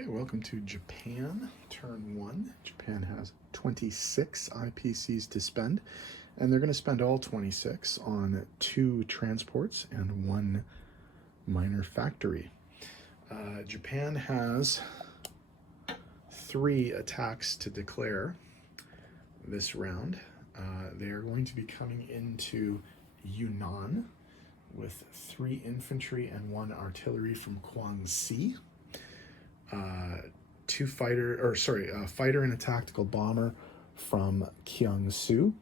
Okay, welcome to Japan, turn 1. Japan has 26 IPCs to spend, and they're going to spend all 26 on 2 transports and 1 minor factory. Japan has 3 attacks to declare this round. They are going to be coming into Yunnan with 3 infantry and 1 artillery from Guangxi. A fighter and a tactical bomber from Kiangsu,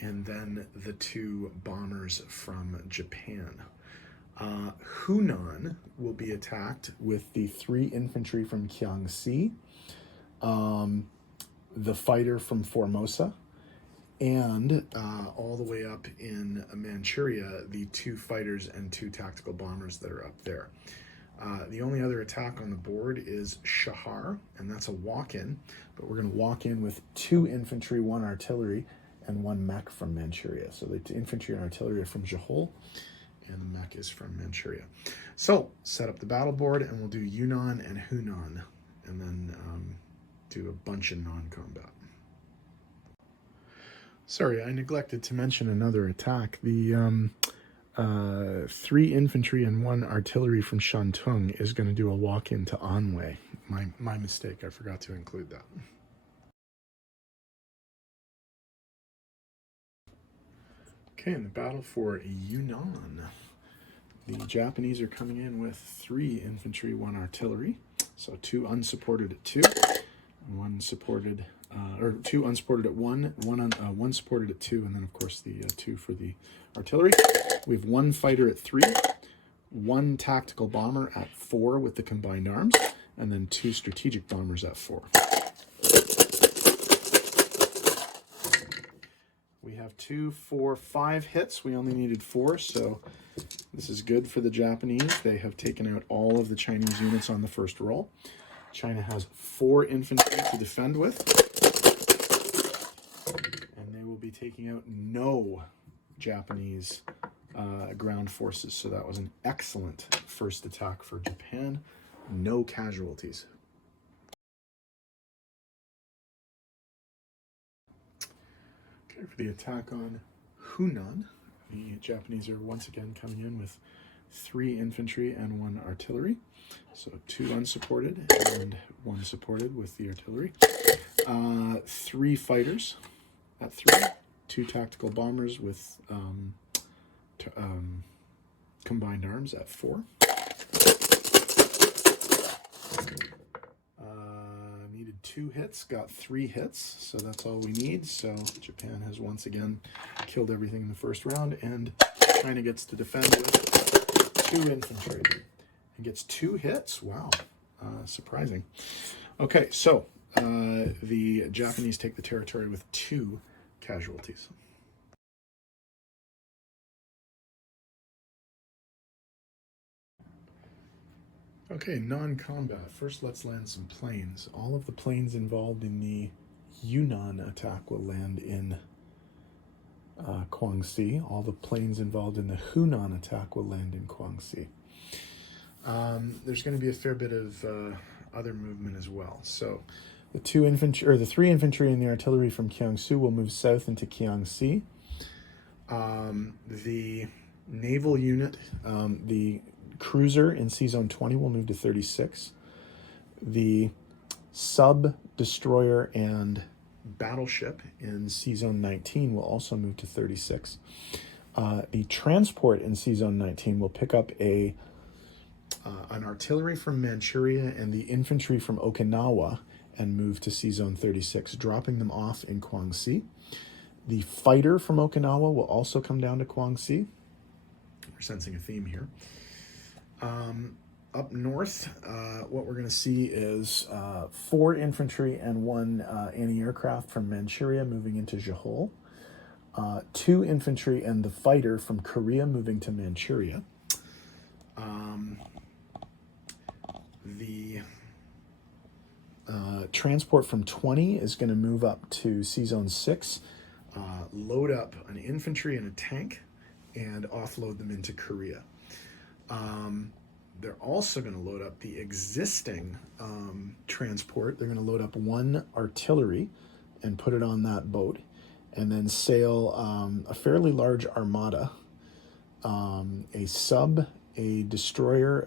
and then the 2 bombers from Japan. Hunan will be attacked with the 3 infantry from Kiangsi, the fighter from Formosa, and all the way up in Manchuria, the 2 fighters and 2 tactical bombers that are up there. The only other attack on the board is Shahar, and that's a walk-in, but we're going to walk in with 2 infantry, 1 artillery, and 1 mech from Manchuria. So the infantry and artillery are from Johor, and the mech is from Manchuria. So set up the battle board, and we'll do Yunnan and Hunan, and then do a bunch of non-combat. Sorry, I neglected to mention another attack. The 3 infantry and 1 artillery from Shantung is going to do a walk-in to Anhui. My mistake, I forgot to include that. Okay, in the battle for Yunnan, the Japanese are coming in with 3 infantry, 1 artillery. So 2 unsupported at 2, 1 supported, or 2 unsupported at 1, 1 supported at 2, and then of course the 2 for the artillery. We have 1 fighter at 3, 1 tactical bomber at 4 with the combined arms, and then 2 strategic bombers at 4. We have 2, 4, 5 hits. We only needed 4, so this is good for the Japanese. They have taken out all of the Chinese units on the first roll. China has 4 infantry to defend with, and they will be taking out no Japanese ground forces. So that was an excellent first attack for Japan. No casualties. Okay, for the attack on Hunan, the Japanese are once again coming in with 3 infantry and 1 artillery. So 2 unsupported and 1 supported with the artillery. 3 fighters at 3, 2 tactical bombers with combined arms at 4. Needed 2 hits, got 3 hits, so that's all we need. So Japan has once again killed everything in the first round, and China gets to defend with 2 infantry and gets 2 hits. Wow, surprising. Okay, so the Japanese take the territory with 2 casualties. Okay, non-combat. First, let's land some planes. All of the planes involved in the Yunnan attack will land in Guangxi. All the planes involved in the Hunan attack will land in Guangxi. There's going to be a fair bit of other movement as well. So the 3 infantry and the artillery from Kiangsu will move south into Kiangsi. The naval unit, the cruiser in Sea Zone 20 will move to 36. The sub-destroyer and battleship in Sea Zone 19 will also move to 36. The transport in Sea Zone 19 will pick up an artillery from Manchuria and the infantry from Okinawa and move to Sea Zone 36, dropping them off in Guangxi. The fighter from Okinawa will also come down to Guangxi. We're sensing a theme here. Up north, what we're going to see is 4 infantry and 1 anti-aircraft from Manchuria moving into Johor, 2 infantry and the fighter from Korea moving to Manchuria. The transport from 20 is going to move up to Sea Zone 6, load up an infantry and a tank, and offload them into Korea. they're also going to load up the existing transport. They're going to load up one artillery and put it on that boat, and then sail a fairly large armada, a sub, a destroyer,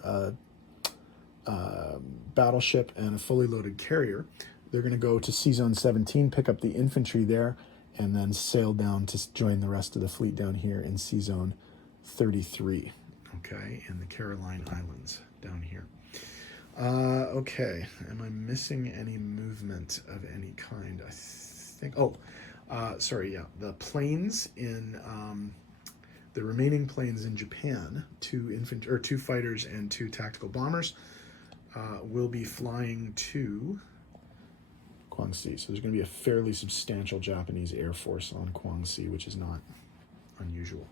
a battleship, and a fully loaded carrier. They're going to go to Sea Zone 17, pick up the infantry there, and then sail down to join the rest of the fleet down here in Sea Zone 33, okay, in the Caroline Islands down here. Okay, am I missing any movement of any kind? I think, sorry, yeah, the planes in, the remaining planes in Japan, two fighters and 2 tactical bombers, will be flying to Guangxi. So there's going to be a fairly substantial Japanese Air Force on Guangxi, which is not unusual.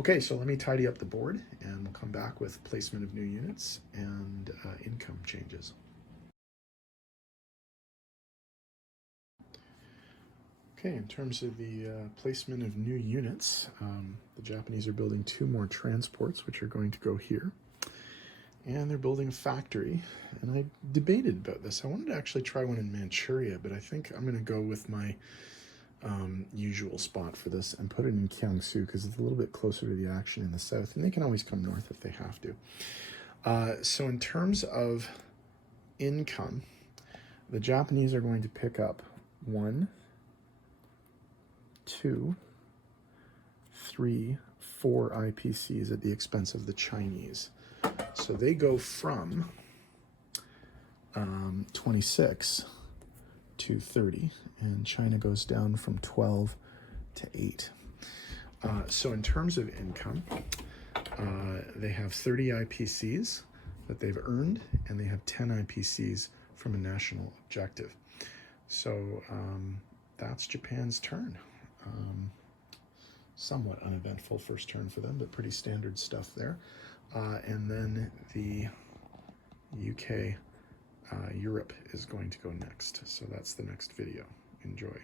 Okay, so let me tidy up the board, and we'll come back with placement of new units and income changes. Okay, in terms of the placement of new units, the Japanese are building 2 more transports, which are going to go here. And they're building a factory, and I debated about this. I wanted to actually try one in Manchuria, but I think I'm going to go with my usual spot for this and put it in Kiangsu because it's a little bit closer to the action in the south, and they can always come north if they have to. So in terms of income, the Japanese are going to pick up 1, 2, 3, 4 IPCs at the expense of the Chinese. So they go from 26 to 30, and China goes down from 12 to 8. So in terms of income, they have 30 IPCs that they've earned, and they have 10 IPCs from a national objective. So that's Japan's turn. Somewhat uneventful first turn for them, but pretty standard stuff there. And then the UK, Europe is going to go next. So that's the next video. Enjoy.